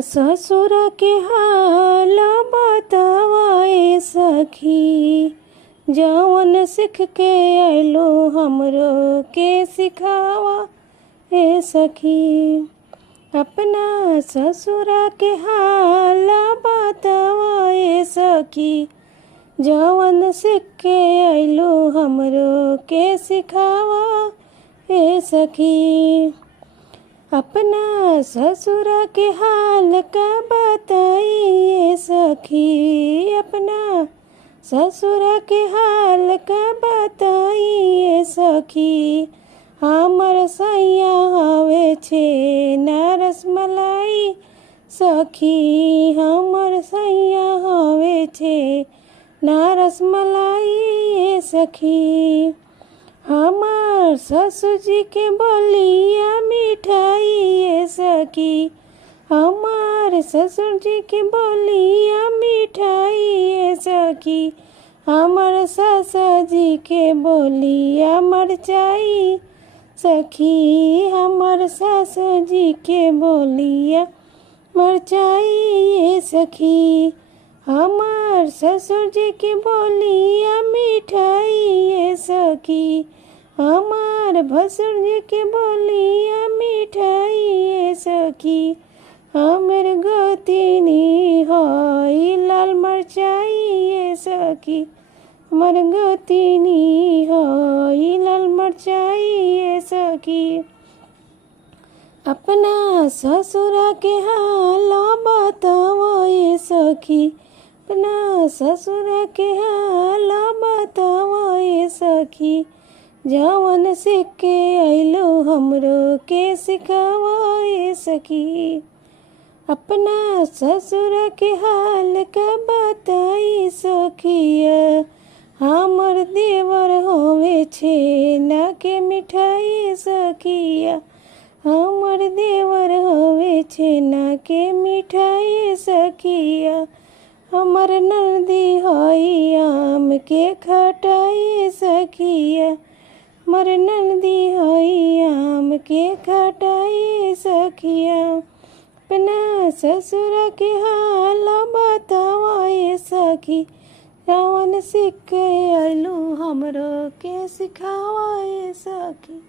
ससुर के हाल बतावाए सखी, जवन सीख के अइलो हमरो के सिखावा ए सखी। अपना ससुर के हाल बतावाए सखी, जवन सीख के अइलो हमरो के सिखावा ए सखी। अपना ससुर के हाल का बताइए सखी, अपना ससुर के हाल का बताइए सखी। हमर सैया हवे छे ना रसमलाई सखी, हमर सैया हवे छे ना रसमलाई सखी। हमार ससुर जी के बोलिया मिठाई सखी, हमार ससुर जी के बोलिया मिठाई सखी। हमार ससुर जी के बोलिया मरचाई सखी, हमार ससुर जी के बोलिया मरचाई सखी। हमार ससुर जी की बोलिया मिठाई सखी, हमार भसुर जी की बोलिया मिठाई सखी। हमर गोतिनी हई लाल मरचाई सखी, हमर गोतिनी हई लाल मरचाई सखी। अपना ससुर के हाल बताओ सखी, अपना ससुर के हाल बताओ सखी। जवन सीख के अइलो हमरो के सिखाओ सखी। अपना ससुर के हाल का बताई सखिया, हमर देवर होवे छे ना के मिठाई सखिया, हमर देवर होवे छे ना के मिठाई सखिया। हमर नंदी हई आम के खटाई सखिया, हमर नंदी हई आम के खटाई सखिया। अपना ससुर के हाल बताओ सखी, जवन सीख के अइलो हमरो के सिखाओ सखी।